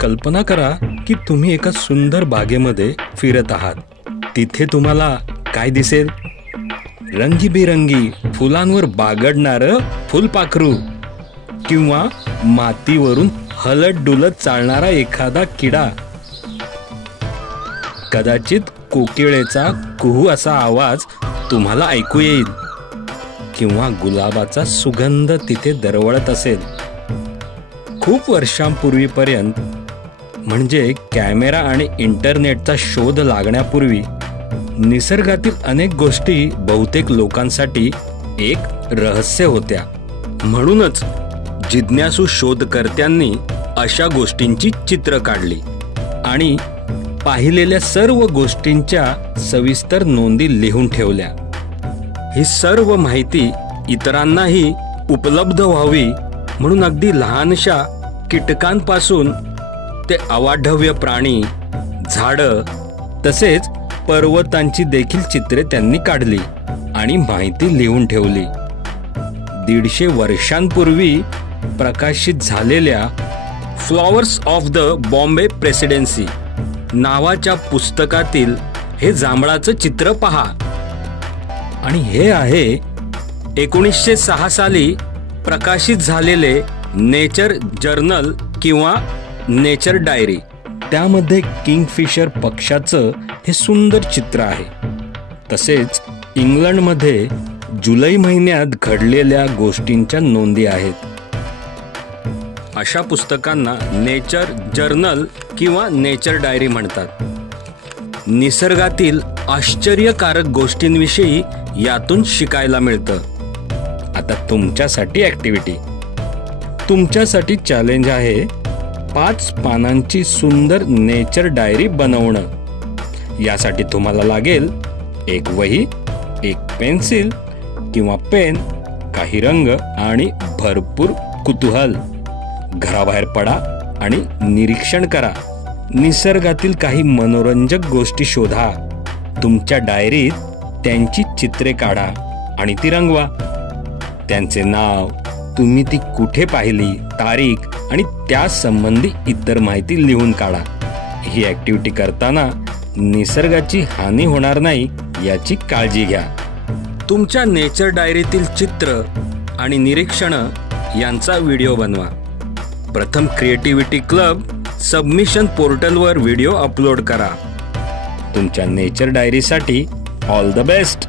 कल्पना करा की तुम्ही एका सुंदर बागेमध्ये फिरत आहात. तिथे तुम्हाला काय दिसेल? रंगीबेरंगी फुलांवर बागडणारं फुलपाखरू किंवा मातीवरून हलत डुलत चालणारा एखादा किडा. कदाचित कोकिळेचा कुहू असा आवाज तुम्हाला ऐकू येईल किंवा गुलाबाचा सुगंध तिथे दरवळत असेल. खूप वर्षांपूर्वीपर्यंत, म्हणजे कॅमेरा आणि इंटरनेटचा शोध लागण्यापूर्वी, निसर्गातील अनेक गोष्टी बहुतेक लोकांसाठी एक रहस्य होत्या. म्हणूनच जिज्ञासू शोधकर्त्यांनी अशा गोष्टींची चित्र काढली आणि पाहिलेल्या सर्व गोष्टींच्या सविस्तर नोंदी लिहून ठेवल्या. ही सर्व माहिती इतरांनाही उपलब्ध व्हावी म्हणून अगदी लहानशा कीटकांपासून ते अवाढव्य प्राणी, झाडं तसेच पर्वतांची देखील चित्रे त्यांनी काढली आणि माहिती लिहून ठेवली. 150 वर्षांपूर्वी प्रकाशित झालेल्या flowers of the Bombay presidency नावाच्या पुस्तकातील हे जांभळाचं चित्र पहा. आणि हे आहे 1906 साली प्रकाशित झालेले नेचर जर्नल किंवा नेचर डायरी. त्यामध्ये किंगफिशर पक्षाचं हे सुंदर चित्र आहे. तसेच इंग्लंडमध्ये जुलै महिन्यात घडलेल्या गोष्टींच्या नोंदी आहेत. अशा पुस्तकांना नेचर जर्नल किंवा नेचर डायरी म्हणतात. निसर्गातील आश्चर्यकारक गोष्टींविषयी यातून शिकायला मिळतं. आता तुमच्यासाठी ॲक्टिव्हिटी, तुमच्यासाठी चॅलेंज आहे 5 पानांची सुंदर नेचर डायरी बनवणं. यासाठी तुम्हाला लागेल एक वही, एक पेन्सिल किंवा पेन, काही रंग आणि भरपूर कुतूहल. घराबाहेर पडा आणि निरीक्षण करा. निसर्गातील काही मनोरंजक गोष्टी शोधा. तुमच्या डायरीत त्यांची चित्रे काढा आणि ती रंगवा. त्यांचे नाव, तुम्ही ती कुठे पाहिली, तारीख आणि त्या संबंधी इतर माहिती लिहून काढा. ही ॲक्टिव्हिटी करताना निसर्गाची हानी होणार नाही याची काळजी घ्या. तुमच्या नेचर डायरीतील चित्र आणि निरीक्षणं यांचा व्हिडिओ बनवा. प्रथम क्रिएटिव्हिटी क्लब सबमिशन पोर्टलवर व्हिडिओ अपलोड करा. तुमच्या नेचर डायरीसाठी ऑल द बेस्ट.